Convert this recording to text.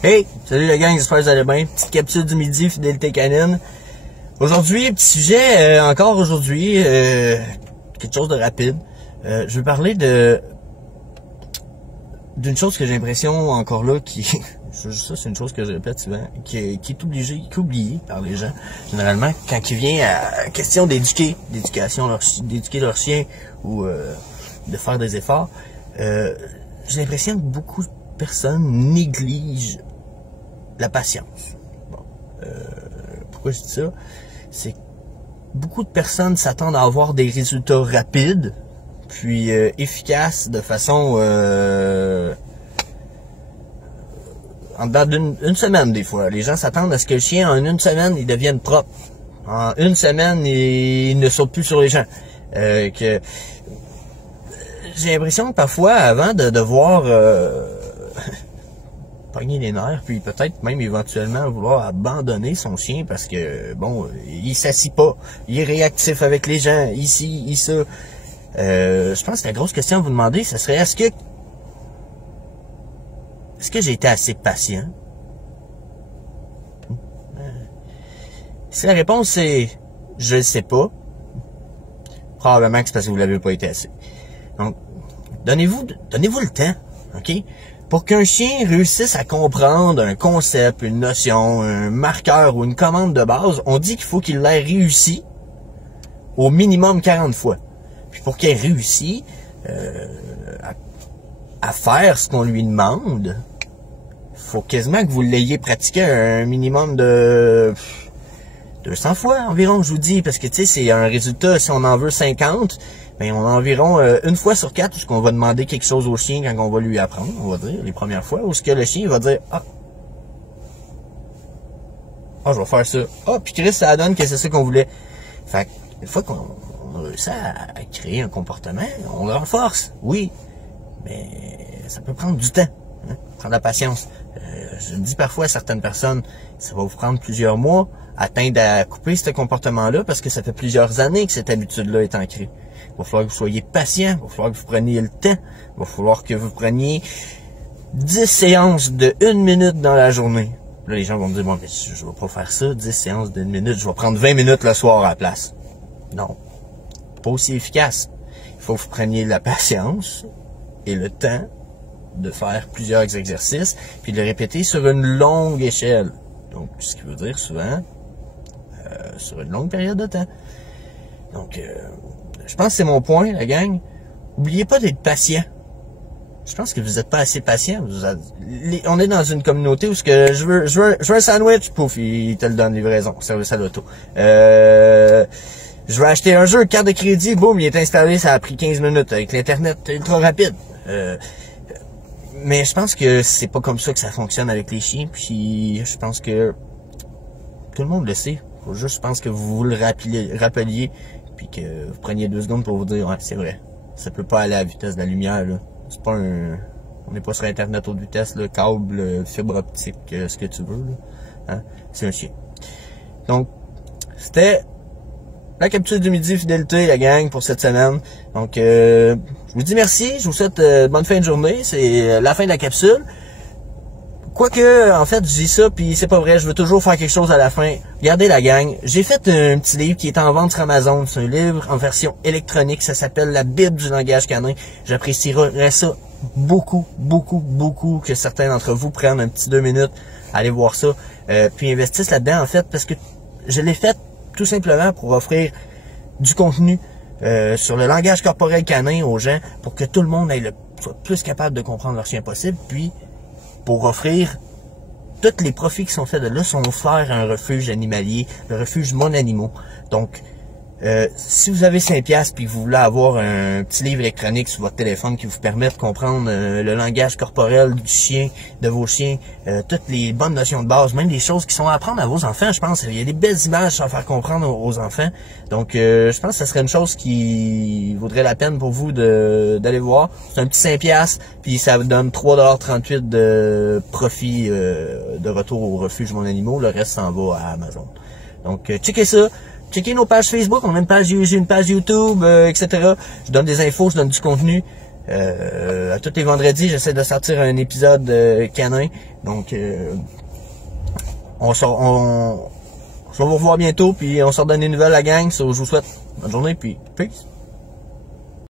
Hey, salut la gang, j'espère que vous allez bien. Petite capsule du midi, fidélité canine. Aujourd'hui, petit sujet, encore aujourd'hui, quelque chose de rapide. Je vais parler d'une chose que j'ai l'impression encore là qui ça c'est une chose que je répète souvent, qui est oubliée par les gens généralement quand il vient à question d'éduquer leurs chiens ou de faire des efforts. J'ai l'impression que beaucoup de personnes négligent la patience. Bon, pourquoi je dis ça? C'est que beaucoup de personnes s'attendent à avoir des résultats rapides puis efficace de façon en dedans d'une semaine des fois. Les gens s'attendent à ce que le chien, en une semaine, il devienne propre. En une semaine, il ne saute plus sur les gens. Que j'ai l'impression que parfois, avant de devoir pogner les nerfs, puis peut-être même éventuellement vouloir abandonner son chien parce que, bon, il s'assit pas, il est réactif avec les gens, ici, ça. Je pense que la grosse question à vous demander, ce serait est-ce que j'ai été assez patient? Si la réponse est je ne sais pas, probablement que c'est parce que vous l'avez pas été assez. Donc, donnez-vous le temps, ok? Pour qu'un chien réussisse à comprendre un concept, une notion, un marqueur ou une commande de base, on dit qu'il faut qu'il l'ait réussi au minimum 40 fois. Puis pour qu'il ait réussi à faire ce qu'on lui demande, faut quasiment que vous l'ayez pratiqué un minimum de 200 fois environ, je vous dis, parce que tu sais, c'est un résultat, si on en veut 50, ben on a environ une fois sur 4 où on va demander quelque chose au chien quand on va lui apprendre, on va dire, les premières fois, où ce que le chien va dire « Ah, je vais faire ça. Ah, puis Chris, ça donne que c'est ça qu'on voulait. » Fait que, une fois qu'on réussit à créer un comportement, on le renforce, oui, mais ça peut prendre du temps, hein, prendre la patience. Je dis parfois à certaines personnes, ça va vous prendre plusieurs mois atteindre à couper ce comportement-là parce que ça fait plusieurs années que cette habitude-là est ancrée. Il va falloir que vous soyez patient, il va falloir que vous preniez le temps, il va falloir que vous preniez 10 séances de 1 minute dans la journée. Là, les gens vont me dire, bon, mais je vais pas faire ça, 10 séances de 1 minute, je vais prendre 20 minutes le soir à la place. Non, pas aussi efficace. Il faut que vous preniez la patience et le temps de faire plusieurs exercices, puis de le répéter sur une longue échelle. Donc, ce qui veut dire souvent, sur une longue période de temps. Donc, je pense que c'est mon point, la gang. Oubliez pas d'être patient. Je pense que vous n'êtes pas assez patient. On est dans une communauté où ce que je veux un sandwich, pouf, il te le donne livraison, service à l'auto. Je veux acheter un jeu, carte de crédit, boum, il est installé, ça a pris 15 minutes avec l'internet ultra rapide. Mais je pense que c'est pas comme ça que ça fonctionne avec les chiens, puis je pense que tout le monde le sait. Faut juste, je pense que vous le rappeliez, puis que vous preniez 2 secondes pour vous dire, ouais, c'est vrai, ça peut pas aller à la vitesse de la lumière, là. C'est pas on n'est pas sur Internet haute vitesse, le câble, fibre optique, ce que tu veux, là. Hein? C'est un chien. Donc, c'était la capsule du midi, fidélité, la gang, pour cette semaine. Donc, je vous dis merci, je vous souhaite bonne fin de journée. C'est la fin de la capsule. Quoique, en fait, je dis ça, puis c'est pas vrai, je veux toujours faire quelque chose à la fin. Regardez la gang, j'ai fait un petit livre qui est en vente sur Amazon. C'est un livre en version électronique, ça s'appelle La Bible du langage canin. J'apprécierais ça beaucoup, beaucoup, beaucoup que certains d'entre vous prennent un petit 2 minutes, aller voir ça, puis investissent là-dedans, en fait, parce que je l'ai fait tout simplement pour offrir du contenu sur le langage corporel canin aux gens, pour que tout le monde soit plus capable de comprendre leur chien possible, puis pour offrir tous les profits qui sont faits de là sont offerts à un refuge animalier, le refuge Mon Animaux. Donc, si vous avez 5$ puis que vous voulez avoir un petit livre électronique sur votre téléphone qui vous permet de comprendre le langage corporel du chien, de vos chiens, toutes les bonnes notions de base, même des choses qui sont à apprendre à vos enfants, je pense. Il y a des belles images à faire comprendre aux enfants. Donc, je pense que ça serait une chose qui vaudrait la peine pour vous d'aller voir. C'est un petit 5$, puis ça vous donne 3,38$ de profit de retour au refuge Mon Animaux. Le reste s'en va à Amazon. Donc, checkez ça. Checkez nos pages Facebook, on a une page YouTube, etc. Je donne des infos, je donne du contenu. À tous les vendredis, j'essaie de sortir un épisode canin. Donc, je vais vous revoir bientôt, puis on sort donne des nouvelles à la gang. So, je vous souhaite bonne journée, puis peace.